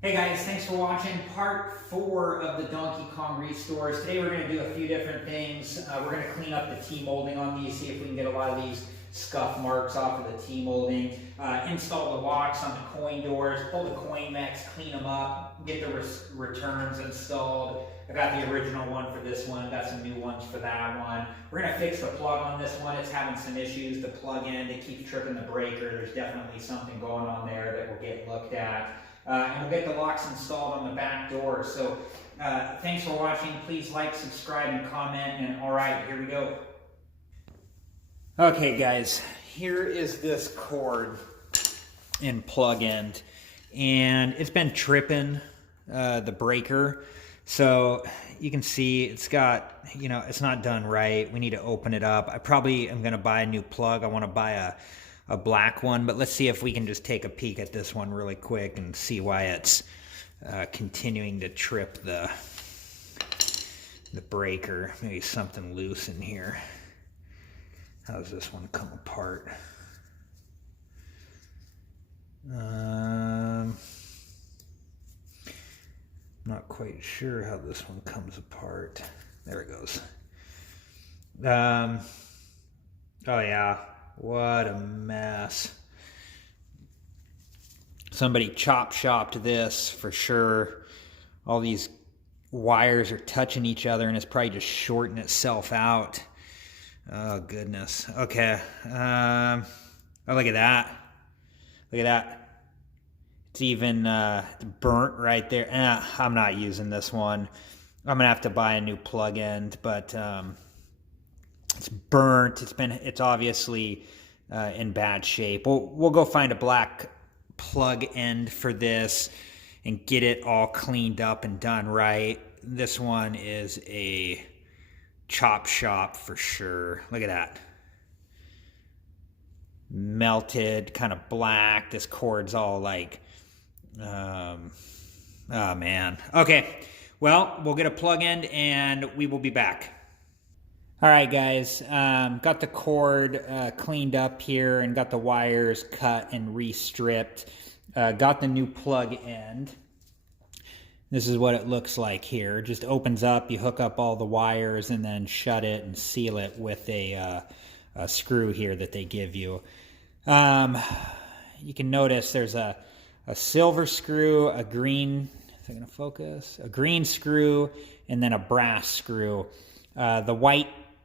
Hey guys, thanks for watching part 4 of the Donkey Kong restores. Today we're going to do a few different things. We're going to clean up the T-molding on these, see if we can get a lot of these scuff marks off of the T-molding. Install the locks on the coin doors, pull the coin mechs, clean them up, get the returns installed. I got the original one for this one, got some new ones for that one. We're going to fix the plug on this one. It's having some issues. The plug end, it keeps tripping the breaker. There's definitely something going on there that will get looked at. And we'll get the locks installed on the back door. So thanks for watching. Please like, subscribe, and comment. And all right, here we go. Okay, guys, here is this cord and plug end. And it's been tripping the breaker. So you can see it's got, it's not done right. We need to open it up. I probably am going to buy a new plug. I want to buy a black one, but let's see if we can just take a peek at this one really quick and see why it's continuing to trip the breaker. Maybe something loose in here. How does this one come apart? Not quite sure how this one comes apart. There it goes. Oh yeah. What a mess. Somebody chop-shopped this for sure. All these wires are touching each other and it's probably just shorting itself out. Oh, goodness. Okay. Oh, look at that. Look at that. It's even burnt right there. I'm not using this one. I'm going to have to buy a new plug end, but... it's burnt. It's obviously in bad shape. We'll go find a black plug end for this and get it all cleaned up and done right. This one is a chop shop for sure. Look at that. Melted, kind of black. This cord's all like, oh man. Okay, well, we'll get a plug end and we will be back. All right, guys, got the cord cleaned up here and got the wires cut and restripped. Got the new plug end. This is what it looks like here. It just opens up, you hook up all the wires and then shut it and seal it with a screw here that they give you. You can notice there's a silver screw, a green, is it gonna focus? A green screw, and then a brass screw.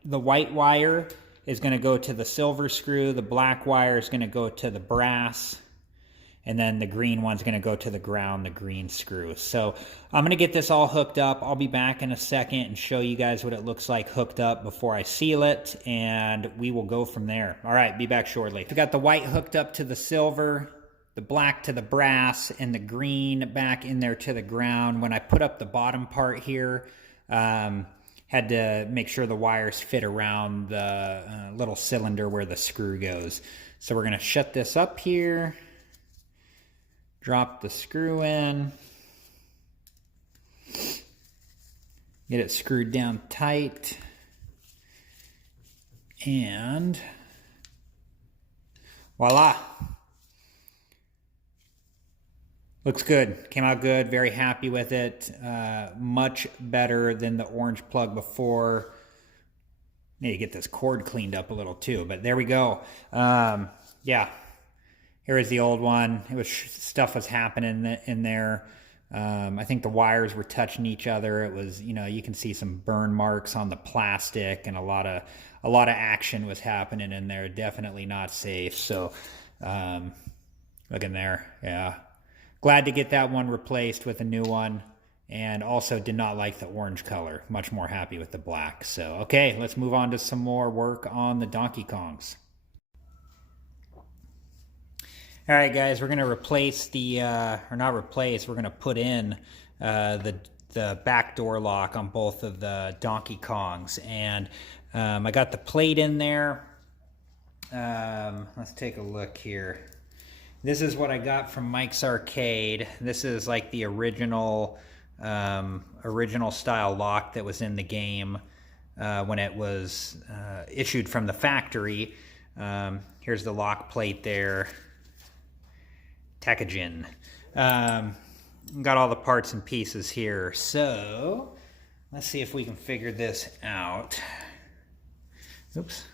The white wire is going to go to the silver screw. The black wire is going to go to the brass. And then the green one's going to go to the ground, the green screw. So I'm going to get this all hooked up. I'll be back in a second and show you guys what it looks like hooked up before I seal it. And we will go from there. All right, be back shortly. We got the white hooked up to the silver, the black to the brass, and the green back in there to the ground. When I put up the bottom part here, had to make sure the wires fit around the little cylinder where the screw goes. So we're going to shut this up here, drop the screw in, get it screwed down tight, and voila. Looks good. Came out good. Very happy with it. Much better than the orange plug before. Need to get this cord cleaned up a little too, but there we go. Yeah. Here is the old one. Stuff was happening in there. I think the wires were touching each other. It was, you can see some burn marks on the plastic, and a lot of action was happening in there. Definitely not safe. So, look in there. Yeah. Glad to get that one replaced with a new one, and also did not like the orange color. Much more happy with the black. So, okay, let's move on to some more work on the Donkey Kongs. All right, guys, we're going to replace or not replace, we're going to put in the back door lock on both of the Donkey Kongs. And I got the plate in there. Let's take a look here. This is what I got from Mike's Arcade. This is like the original style lock that was in the game when it was issued from the factory. Here's the lock plate there. Takajin. got all the parts and pieces here. So let's see if we can figure this out. Oops.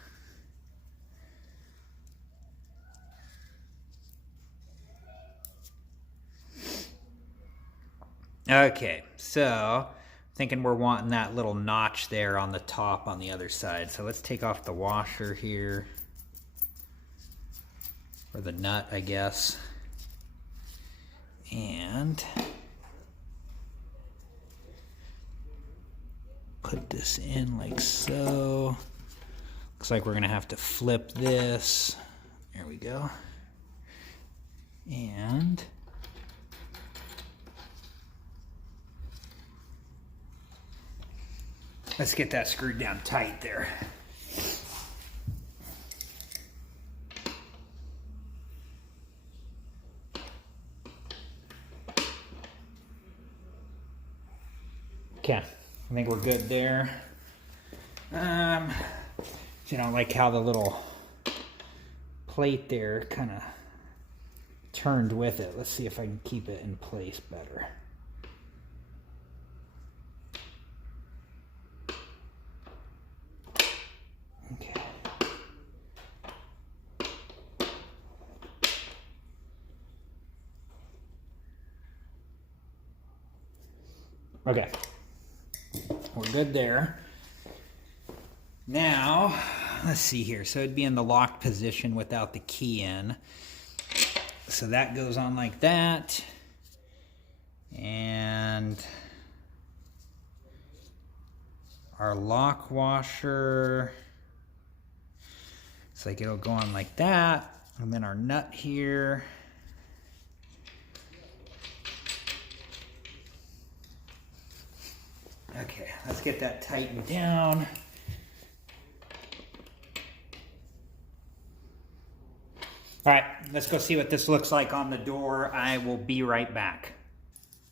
Okay, so thinking we're wanting that little notch there on the top on the other side. So let's take off the washer here, or the nut, I guess. And put this in like so. Looks like we're gonna have to flip this. There we go. And let's get that screwed down tight there. Okay, I think we're good there. You know, like how the little plate there kind of turned with it. Let's see if I can keep it in place better. Okay. Okay. We're good there. Now, let's see here. So it'd be in the locked position without the key in. So that goes on like that. And our lock washer, it's like it'll go on like that. And then our nut here. Okay, let's get that tightened down. All right, let's go see what this looks like on the door. I will be right back.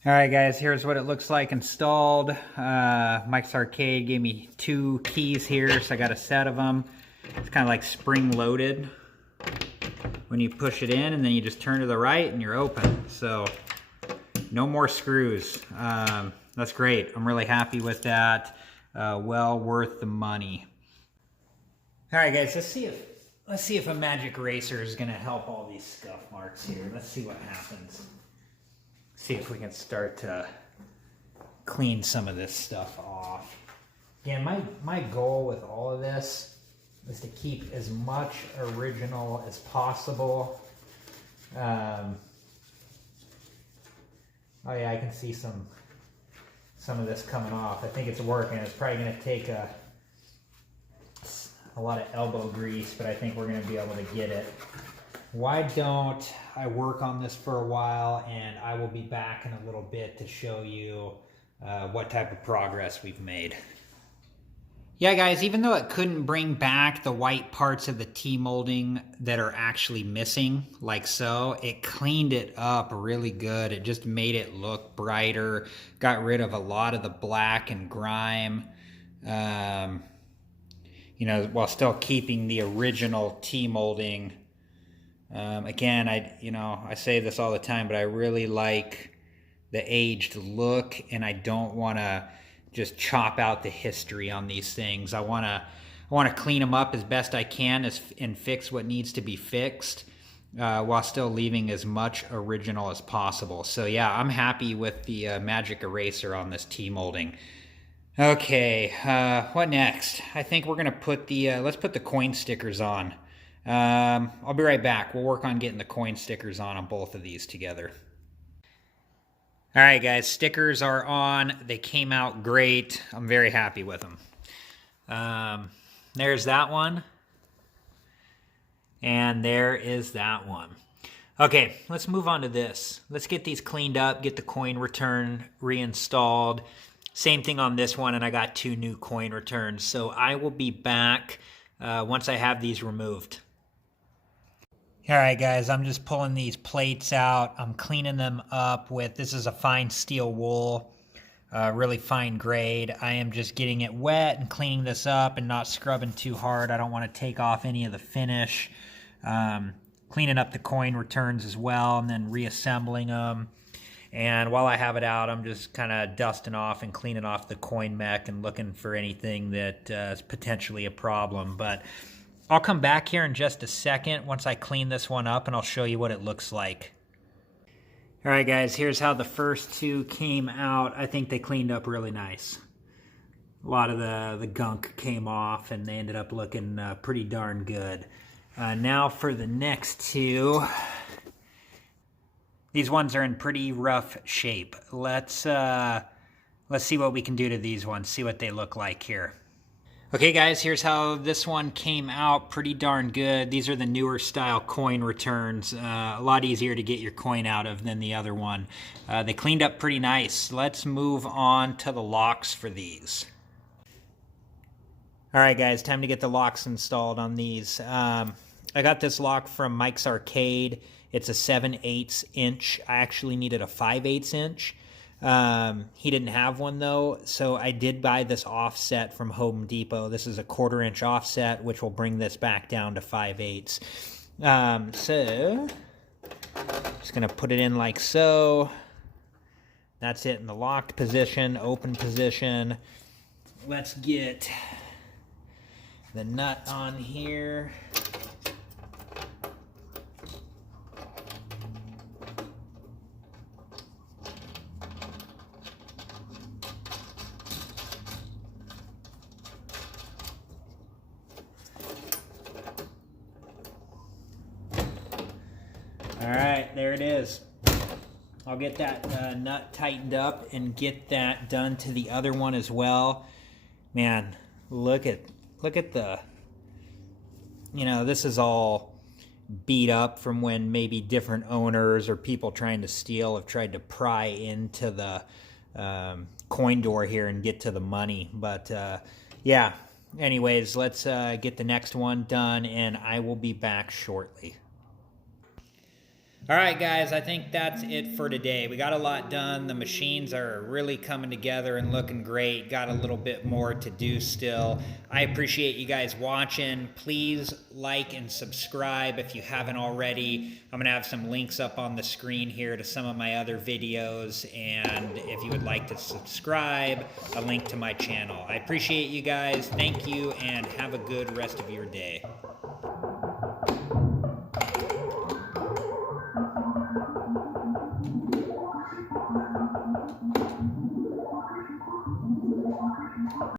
All right, guys, here's what it looks like installed. Mike's Arcade gave me 2 keys here, so I got a set of them. It's kind of like spring-loaded when you push it in, and then you just turn to the right and you're open. So no more screws. That's great. I'm really happy with that. Well worth the money. All right, guys, let's see if a magic eraser is going to help all these scuff marks here. Let's see what happens. See if we can start to clean some of this stuff off. Again, my goal with all of this is to keep as much original as possible. Oh yeah, I can see some of this coming off. I think it's working. It's probably going to take a lot of elbow grease, but I think we're going to be able to get it. Why don't I work on this for a while, and I will be back in a little bit to show you what type of progress we've made. Yeah, guys, even though it couldn't bring back the white parts of the T-molding that are actually missing, like so, it cleaned it up really good. It just made it look brighter, got rid of a lot of the black and grime, you know, while still keeping the original T-molding. Again, I say this all the time, but I really like the aged look, and I don't want to just chop out the history on these things. I want to clean them up as best I can and fix what needs to be fixed, while still leaving as much original as possible. So yeah, I'm happy with the magic eraser on this T-molding. Okay, what next? I think we're gonna put let's put the coin stickers on. I'll be right back. We'll work on getting the coin stickers on both of these together. All right, guys, stickers are on. They came out great. I'm very happy with them. There's that one. And there is that one. Okay, let's move on to this. Let's get these cleaned up, get the coin return reinstalled. Same thing on this one, and I got 2 new coin returns. So I will be back once I have these removed. All right, guys, I'm just pulling these plates out. I'm cleaning them up with, this is a fine steel wool, really fine grade. I am just getting it wet and cleaning this up and not scrubbing too hard. I don't want to take off any of the finish. Cleaning up the coin returns as well, and then reassembling them. And while I have it out, I'm just kind of dusting off and cleaning off the coin mech and looking for anything that is potentially a problem. But I'll come back here in just a second once I clean this one up, and I'll show you what it looks like. All right, guys, here's how the first two came out. I think they cleaned up really nice. A lot of the gunk came off, and they ended up looking pretty darn good. Now for the next two. These ones are in pretty rough shape. Let's see what we can do to these ones, see what they look like here. Okay, guys, here's how this one came out. Pretty darn good. These are the newer style coin returns. A lot easier to get your coin out of than the other one. They cleaned up pretty nice. Let's move on to the locks for these. All right, guys, time to get the locks installed on these. I got this lock from Mike's Arcade. It's a 7/8 inch. I actually needed a 5/8 inch. He didn't have one though, so I did buy this offset from Home Depot. This is a 1/4 inch offset, which will bring this back down to 5/8. So just gonna put it in like so. That's it in the locked position, open position. Let's get the nut on here. All right, there it is. I'll get that nut tightened up and get that done to the other one as well. Man, look at the, you know, this is all beat up from when maybe different owners or people trying to steal have tried to pry into the coin door here and get to the money. But yeah, anyways, let's get the next one done, and I will be back shortly. All right, guys, I think that's it for today. We got a lot done. The machines are really coming together and looking great. Got a little bit more to do still. I appreciate you guys watching. Please like and subscribe if you haven't already. I'm going to have some links up on the screen here to some of my other videos. And if you would like to subscribe, a link to my channel. I appreciate you guys. Thank you, and have a good rest of your day.